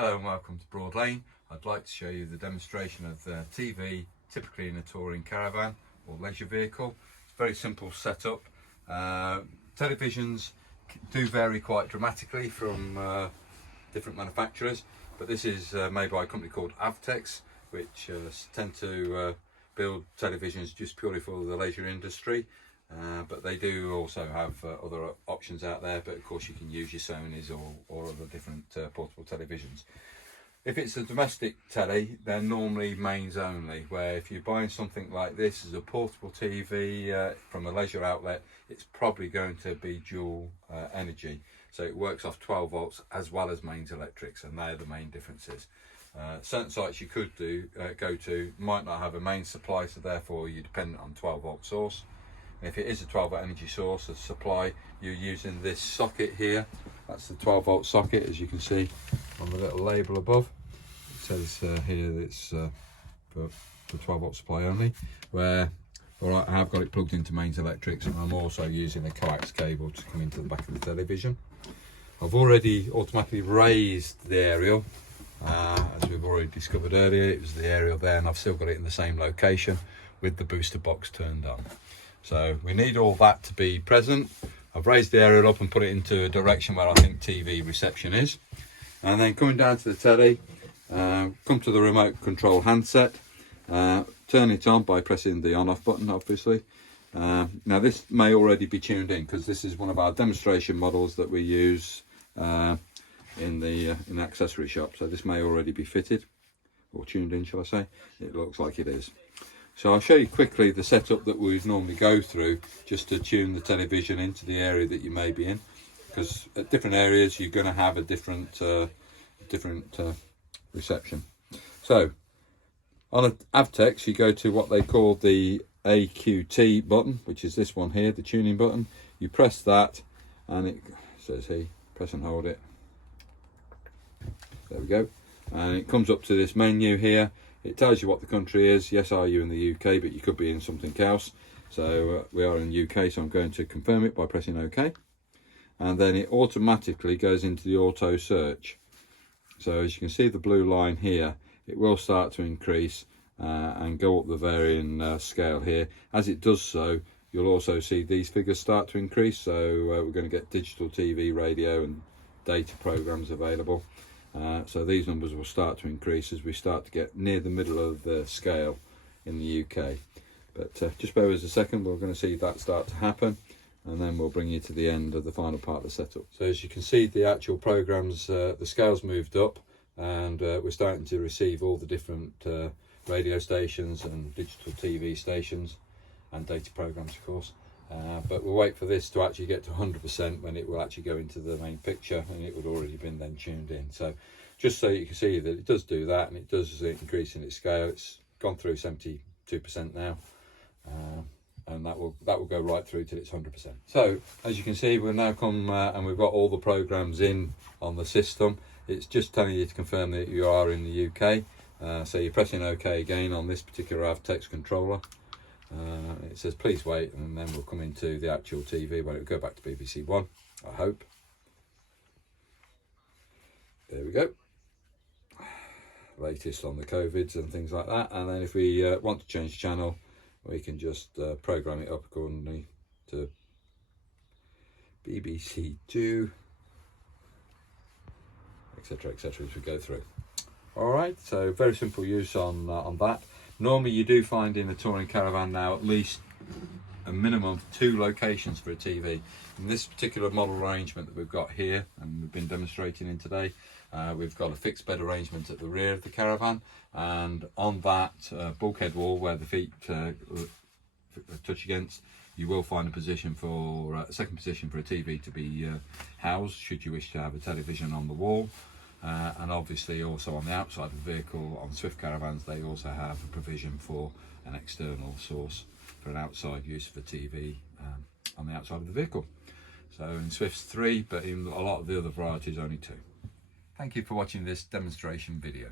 Hello and welcome to Broadlane. I'd like to show you the demonstration of the TV, typically in a touring caravan or leisure vehicle. It's a very simple setup. Televisions do vary quite dramatically from different manufacturers, but this is made by a company called ALDE, which tend to build televisions just purely for the leisure industry. But they do also have other options out there, but of course you can use your Sonys or other different portable televisions. If it's a domestic telly, they're normally mains only, where if you're buying something like this as a portable TV from a leisure outlet, it's probably going to be dual energy. So it works off 12 volts as well as mains electrics, and they're the main differences. Certain sites you could go to might not have a main supply, so therefore you're dependent on 12 volt source. If it is a 12 volt energy source, a supply, you're using this socket here. That's the 12 volt socket, as you can see on the little label above. It says here that it's for 12 volt supply only, where I have got it plugged into mains electrics, and I'm also using a coax cable to come into the back of the television. I've already automatically raised the aerial, as we've already discovered earlier. It was the aerial there, and I've still got it in the same location with the booster box turned on. So we need all that to be present. I've raised the aerial up and put it into a direction where I think TV reception is. And then coming down to the telly, come to the remote control handset, turn it on by pressing the on off button, obviously. Now this may already be tuned in, because this is one of our demonstration models that we use in the accessory shop. So this may already be fitted or tuned in, shall I say. It looks like it is. So I'll show you quickly the setup that we'd normally go through just to tune the television into the area that you may be in, because at different areas you're going to have a different reception. So on an ALDE, you go to what they call the AQT button, which is this one here, the tuning button. You press that and it says here, press and hold it. There we go. And it comes up to this menu here. It tells you what the country is. Yes, are you in the UK, but you could be in something else. So we are in the UK, so I'm going to confirm it by pressing OK. And then it automatically goes into the auto search. So as you can see the blue line here, it will start to increase and go up the varying scale here. As it does so, you'll also see these figures start to increase. So we're going to get digital TV, radio and data programs available. So these numbers will start to increase as we start to get near the middle of the scale in the UK. But just bear with us a second, we're going to see that start to happen, and then we'll bring you to the end of the final part of the setup. So as you can see, the actual programs, the scale's moved up, and we're starting to receive all the different radio stations and digital TV stations and data programs, of course. But we'll wait for this to actually get to 100% when it will actually go into the main picture, and it would already been then tuned in. So just so you can see that it does do that, and it does increase in its scale. It's gone through 72% now, and that will go right through till it's 100%. So as you can see, we've now come and we've got all the programs in on the system. It's just telling you to confirm that you are in the UK. So you're pressing OK again on this particular ALDE controller. It says please wait, and then we'll come into the actual TV when it will go back to BBC One, I hope. There we go. Latest on the COVIDs and things like that. And then if we want to change channel, we can just program it up accordingly to BBC Two, etc, etc, as we go through. All right, so very simple use on that. Normally you do find in a touring caravan now at least a minimum of 2 locations for a TV. In this particular model arrangement that we've got here and we've been demonstrating in today, we've got a fixed bed arrangement at the rear of the caravan, and on that bulkhead wall where the feet touch against, you will find a position for a second position for a TV to be housed should you wish to have a television on the wall. And obviously also on the outside of the vehicle, on Swift caravans, they also have a provision for an external source for an outside use for TV on the outside of the vehicle. So in Swift's 3, but in a lot of the other varieties only 2. Thank you for watching this demonstration video.